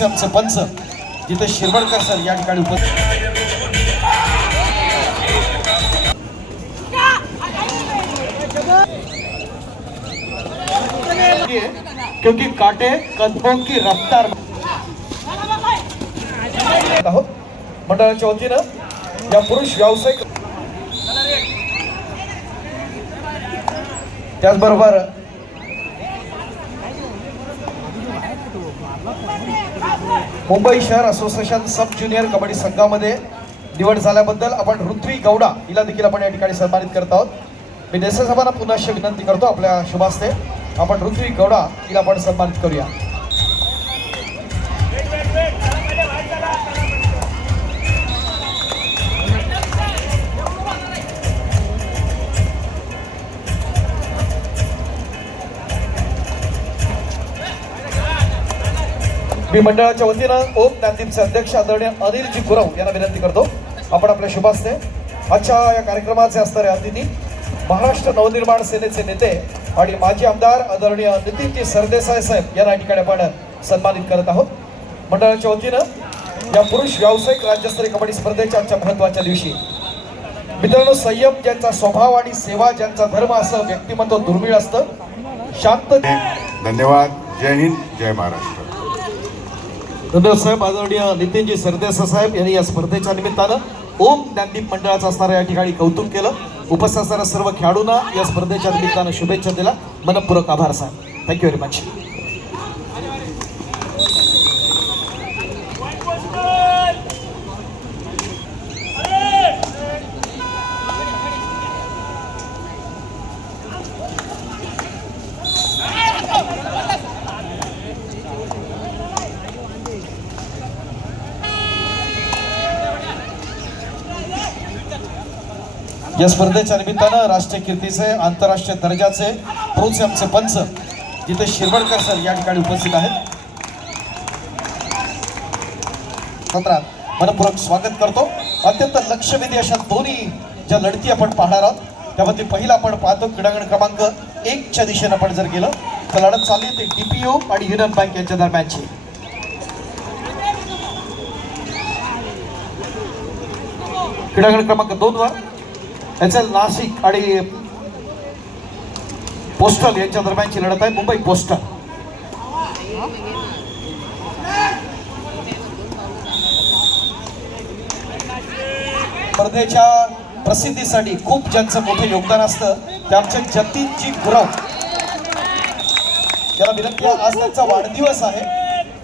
आमचे पंच जिथे शिरवडकर सर या ठिकाणी उपस्थित क्योंकि काटे कदमों की रफ्तार मंडळाच्या वतीनं या पुरुष व्यावसायिक त्याचबरोबर मुंबई शहर असोसिएशन सब ज्युनियर कबड्डी संघामध्ये निवड झाल्याबद्दल आपण ऋत्वी गौडा हिला देखील आपण या ठिकाणी सन्मानित करत आहोत। मी देशसभांना पुन्हा विनंती करतो आपल्या शुभास्ते आपण ऋत्वी गौडा हिला आपण सन्मानित करूया। मी मंडळाच्या वतीनं ओम ज्ञानदीपचे अध्यक्ष आदरणीय अनिलजी गुरव यांना विनंती करतो आपण आपल्या शुभास्ते आजच्या या कार्यक्रमाचे असणारे अतिथी महाराष्ट्र नवनिर्माण सेनेचे नेते आणि माजी आमदार आदरणीय नितीनजी सरदेसाई साहेब यांना या ठिकाणी आपण सन्मानित करत आहोत। मंडळाच्या वतीनं या पुरुष व्यावसायिक राज्यस्तरीय कबड्डी स्पर्धेच्या आजच्या महत्त्वाच्या दिवशी मित्रांनो, संयम ज्यांचा स्वभाव आणि सेवा ज्यांचा धर्म असं व्यक्तिमत्व दुर्मिळ असतं। शांत धन्यवाद। जय हिंद, जय महाराष्ट्र। धन्यवाद साहेब। आदरणीय नितीनजी सरदेसाई साहेब यांनी या स्पर्धेच्या निमित्तानं ओम ज्ञानदीप मंडळाचं असणाऱ्या या ठिकाणी कौतुक केलं। उपस्थित असणाऱ्या सर्व खेळाडूंना या स्पर्धेच्या निमित्तानं शुभेच्छा दिला। मनपूर्वक आभार साहेब, थँक्यू व्हेरी मच। या स्पर्धेच्या निमित्तानं राष्ट्रीय कीर्तीचे आंतरराष्ट्रीय दर्जाचे प्रोचे आमचे पंच जिथे शिरवडकर सर या ठिकाणी उपस्थित आहेत सत्रात मनपूर्वक स्वागत करतो। अत्यंत लक्षवेधी अशा दोन्ही ज्या लढती आपण पाहणार आहोत त्यामध्ये पहिला आपण पाहतो क्रीडांगण क्रमांक 1 च्या दिशेने आपण जर गेलो तर लढत चालली ते डीपीओ आणि युनियन बँक यांच्या दरम्यानची। क्रीडांगण क्रमांक 2 वर एचएल नाशिक आणि पोस्टल यांच्या दरम्यानची लढत आहे, मुंबई पोस्टल। स्पर्धेच्या प्रसिद्धीसाठी खूप ज्यांचं मोठं योगदान असतं ते आमचे जतीनजी गुरव याला विनंती आहे। आज त्यांचा वाढदिवस आहे,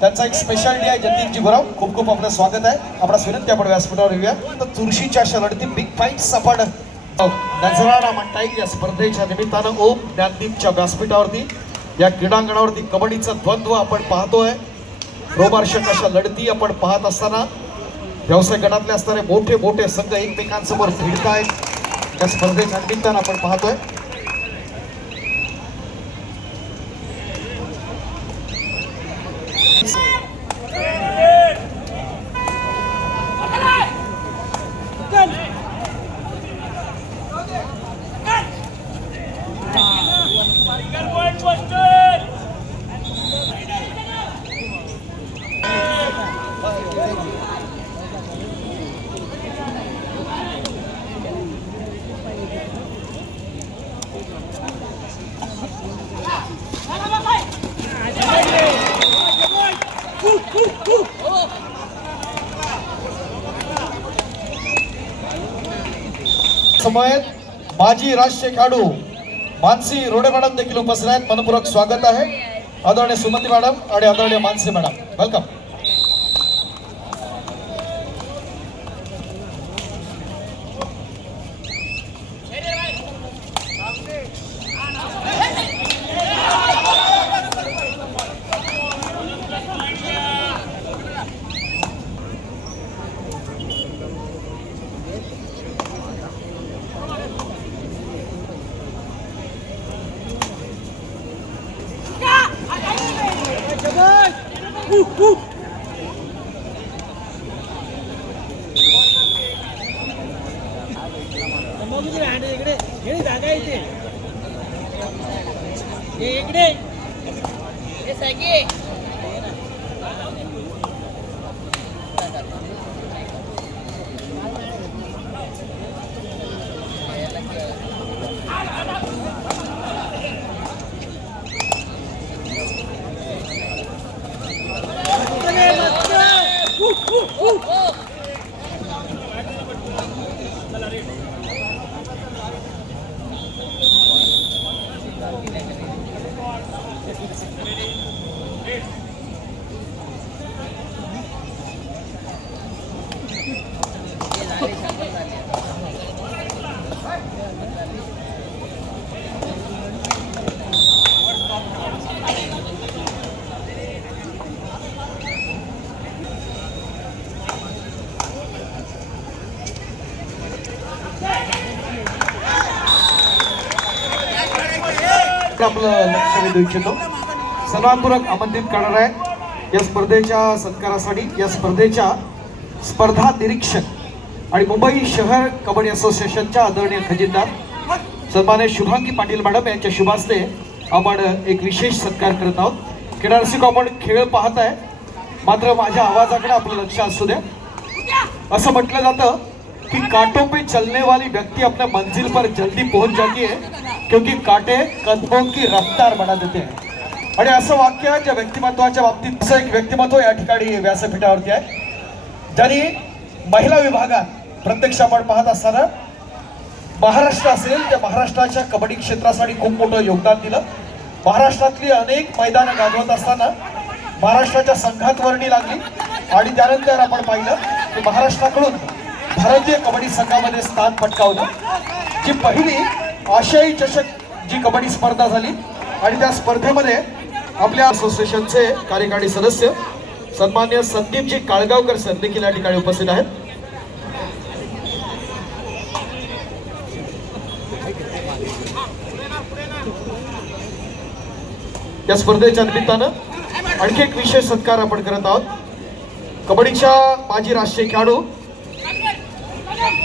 त्यांचा एक स्पेशल डे आहे। जतीनजी गुरव खूप खूप आपलं स्वागत आहे। आपणास विनंती आपण व्यासपीठावर येऊया। तर चुरशीच्या अशा लढती बिग फाईट्स आपण नजराणा म्हणता येईल या स्पर्धेच्या निमित्तानं ओम ज्ञानदीपच्या व्यासपीठावरती या क्रीडांगणावरती कबड्डीचा द्वंद्व आपण पाहतोय। रोमांचक अशा लढती आपण पाहत असताना व्यवसाय गटातले असणारे मोठे मोठे संघ एकमेकांसमोर भिडतायत या स्पर्धेच्या निमित्तानं आपण पाहतोय। समयेत माजी राष्ट्रीय खेळाडू मानसी रोडे मॅडम देखील उपस्थित आहेत। मनपूर्वक स्वागत आहे आदरणीय सुमती मॅडम आणि आदरणीय मानसी मॅडम, वेलकम। इकडे स्पर्धेकडे आपलं लक्ष वेधू इच्छितो. सन्मानपूर्वक आमंत्रित करणार आहे या स्पर्धेच्या सत्कारासाठी या स्पर्धेच्या स्पर्धा निरीक्षक आणि मुंबई शहर कबड्डी असोसिएशनच्या आदरणीय खजिनदार सन्मान्य शुभांगी पाटील मॅडम यांच्या शुभ हस्ते आपण एक विशेष सत्कार करत आहोत. केडारसी आपण खेळ पाहत आहे, मात्र माझ्या आवाजाकडे आपलं लक्ष असू द्या. असं म्हटलं जातं कि कांटों पे चलने वाली व्यक्ति अपने मंजिल पर जल्दी पहुंच जाती है क्योंकि कांटे कदमों की रफ्तार बढ़ा देते हैं. आणि असं वाक्य ज्या व्यक्तिमत्वाच्या बाबतीत असं एक व्यक्तिमत्व या ठिकाणी व्यासपीठावरती आहे ज्यांनी महिला विभागात प्रत्यक्ष आपण पाहत असताना महाराष्ट्र असेल त्या महाराष्ट्राच्या कबड्डी क्षेत्रासाठी खूप मोठं योगदान दिलं. महाराष्ट्रातली अनेक मैदानं गाजवत असताना महाराष्ट्राच्या संघात वर्णी लागली आणि त्यानंतर आपण पाहिलं की महाराष्ट्राकडून भारतीय कबड्डी संघामध्ये स्थान पटकावलं. जी पहिली आशियाई चषक जी कबड्डी स्पर्धा झाली आणि त्या स्पर्धेमध्ये आपल्या असोसिएशनचे कार्यकारी सदस्य सन्मान्य संदीपजी काळगावकर सर देखील या ठिकाणी उपस्थित आहेत. या स्पर्धेच्या निमित्तानं आणखी एक विशेष सत्कार आपण करत आहोत. कबड्डीच्या माजी राष्ट्रीय खेळाडू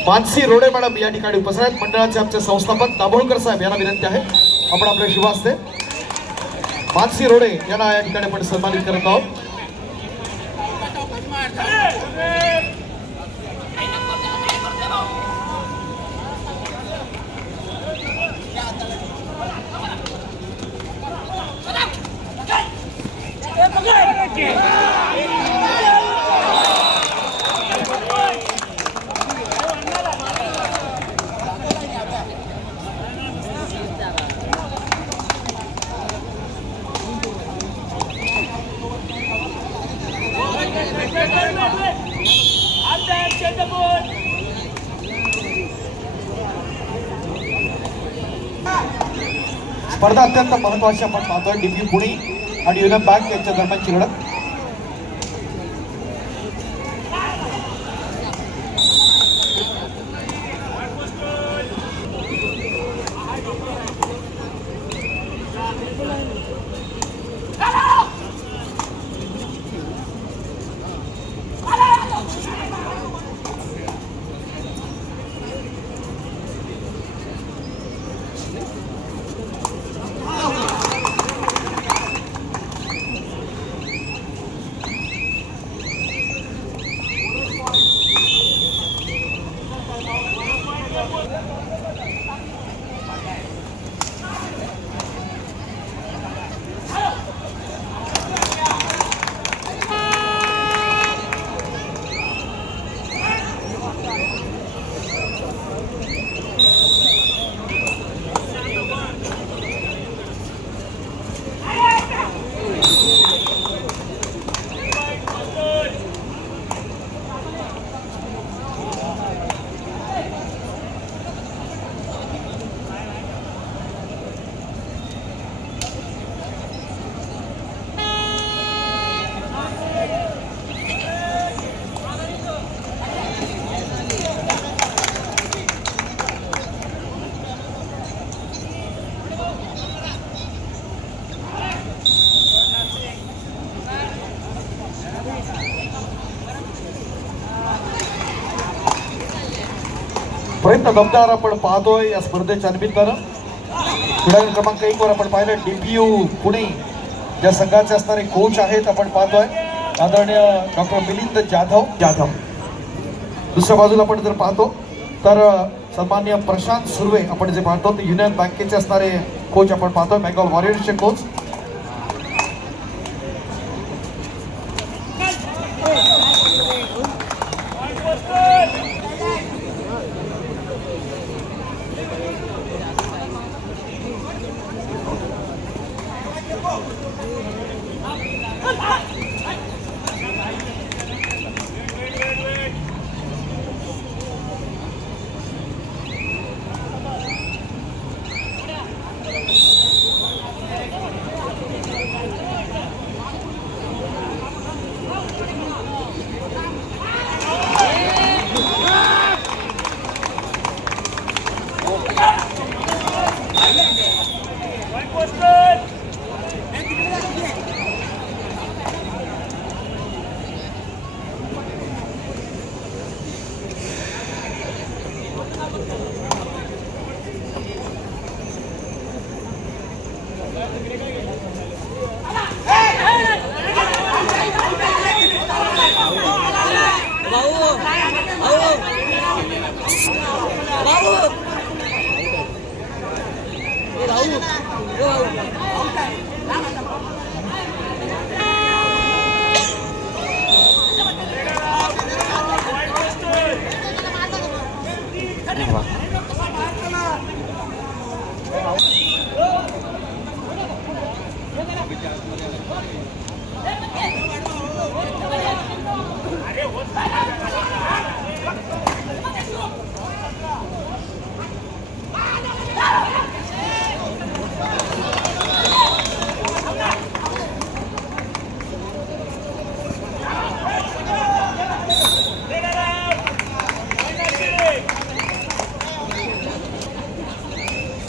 मानसी रोडे मॅडम या ठिकाणी उपस्थित आहेत. मंडळाचे आमचे संस्थापक दाभोळकर साहेब यांना विनंती आहे आपण आपल्या शुभ हस्ते मानसी रोडे यांना या ठिकाणी आपण सन्मानित करत आहोत. स्पर्धा अत्यंत महत्वाची आपण पाहतोय. डीपी पुणे आणि युनियन बँक यांच्या दरम्यानची लढत. प्रयत्न दमदार आपण पाहतोय या स्पर्धेच्या निमित्तानं. क्रीडांगण क्रमांक 1 वर आपण पाहिलं डीपीयू पुणे ज्या संघाचे असणारे कोच आहेत आपण पाहतोय आदरणीय डॉक्टर मिलिंद जाधव. दुसऱ्या बाजूला आपण जर पाहतो तर सन्माननीय प्रशांत सुर्वे आपण जे पाहतो ते युनियन बँकेचे असणारे कोच आपण पाहतोय, बेंगॉल वॉरियर्सचे कोच. White poster!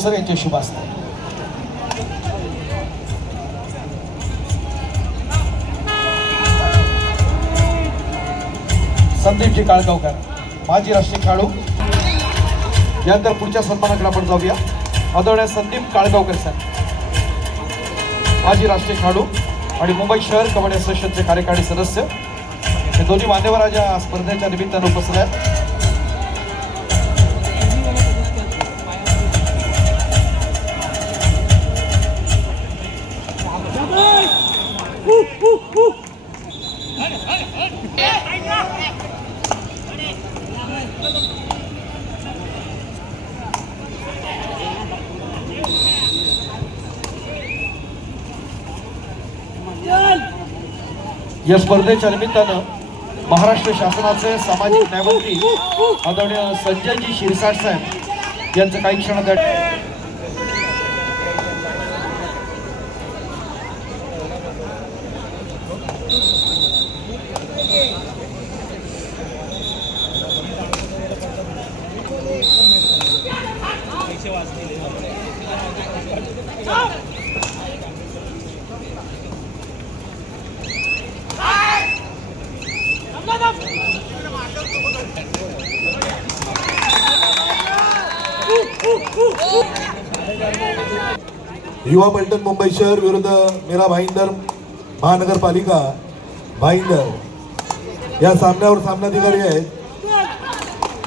सर यांचे शुभ असते. संदीपजी काळगावकर माजी राष्ट्रीय खेळाडू. यानंतर पुढच्या सन्मानाकडे आपण जाऊया. आदरणीय संदीप काळगावकर सर माजी राष्ट्रीय खेळाडू आणि मुंबई शहर कबड्डी असोसिएशनचे कार्यकारी सदस्य. हे दोन्ही मान्यवर आज या स्पर्धेच्या निमित्तानं उपस्थित आहेत. या स्पर्धेच्या निमित्तानं महाराष्ट्र शासनाचे सामाजिक न्यायमंत्री आदरणीय संजयजी शिरसाट साहेब यांचं काही क्षणात युवा पलटन मुंबई शहर विरुद्ध मेरा भाईंदर महानगरपालिका भाईंदर या सामन्यावर सामनाधिकारी आहेत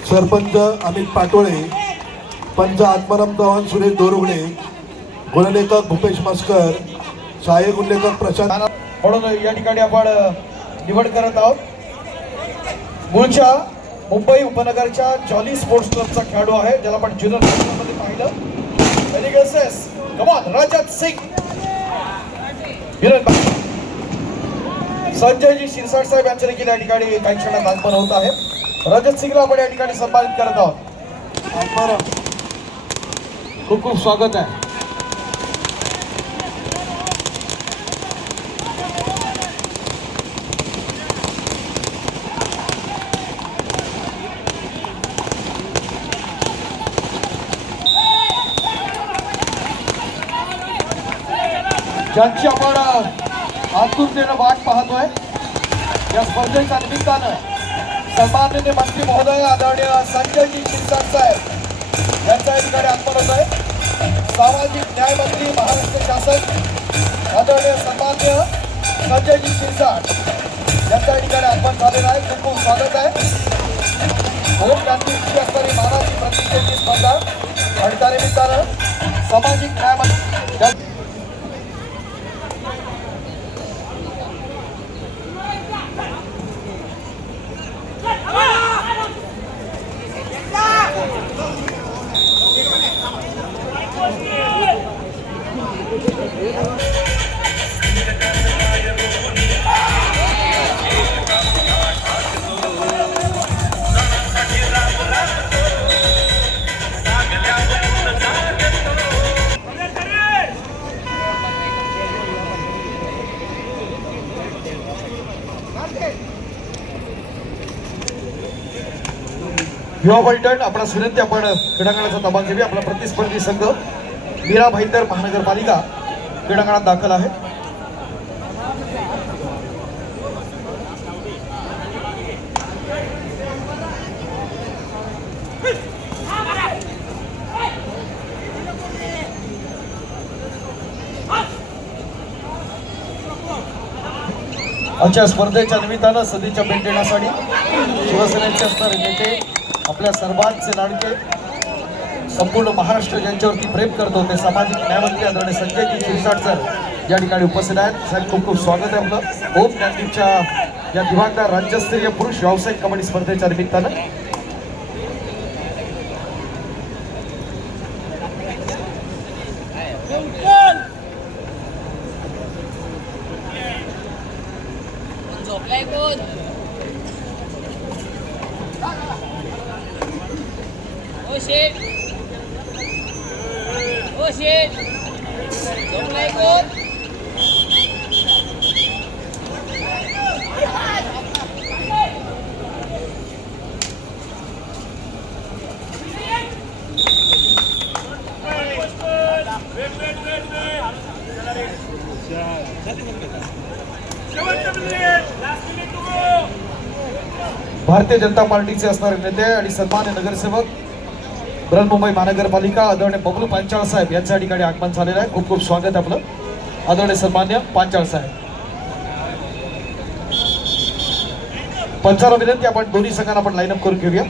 सरपंच अमित पाटोळे, पंच आत्माराम चव्हाण, सुरेश दोरुगडे, गुणलेखक भूपेश मस्कर, सहाय्यक गुणलेखक प्रशांत. म्हणून या ठिकाणी आपण निवड करत आहोत. मूळच्या मुंबई उपनगरच्या जॉली स्पोर्ट्स क्लबचा खेळाडू आहे ज्याला आपण ज्युनियर मध्ये पाहिलं. रजत सिंग संजयजी शिरसाट साहेब यांच्या देखील या ठिकाणी काही क्षणात आगमन होत आहे. रजत सिंगला आपण या ठिकाणी सन्मानित करत आहोत. खूप खूप स्वागत आहे. ज्यांची आपण आतुरतेनं वाट पाहतोय या स्पर्धेच्या निमित्तानं सन्माननीय मंत्री महोदय आदरणीय संजयजी शिरसाट साहेब यांच्या ठिकाणी आगमन होत आहे. सामाजिक न्याय मंत्री महाराष्ट्र शासन आदरणीय सन्माननीय संजयजी शिरसाट यांच्या ठिकाणी आगमन झालेलं आहे. खूप खूप स्वागत आहे. ओम क्रांती असणारी मानाची प्रतिष्ठेची स्पर्धा आणि त्या निमित्तानं सामाजिक न्याय मंत्री युवा पलटन आपणास विनंती आपण क्रीडांगणाचा ताबा घेऊया. आपला प्रतिस्पर्धी संघ मीरा भाईंदर महानगरपालिका क्रीडांगणात दाखल आहे. आजच्या स्पर्धेच्या निमित्तानं सदिच्छा भेट देण्यासाठी शिवसेनेचे असणारे नेते आपल्या सर्वांचे लाडके संपूर्ण महाराष्ट्र ज्यांच्यावरती प्रेम करतो ते सामाजिक न्यायमंत्री आदरणीय संजयजी शिरसाट सर या ठिकाणी उपस्थित आहेत. साहेब खूप खूप स्वागत आहे आपलं ओम क्रांतीच्या या दिवाळदार राज्यस्तरीय पुरुष व्यावसायिक कबड्डी स्पर्धेच्या निमित्तानं. Oh shit. Oh shit. Don't play good. Bharatiya Janata पार्टीचे असणारे नेते आणि सन्मान्य नगरसेवक बृहन्मुंबई महानगरपालिका आदरणीय बबलू पांचाळ साहेब यांच्या ठिकाणी आगमन झालेलं आहे. खूप खूप स्वागत आपलं आदरणीय सन्मान्य पांचाळ साहेब. पंचाला विनंती आपण दोन्ही संघांना आपण लाईनअप करून घेऊया.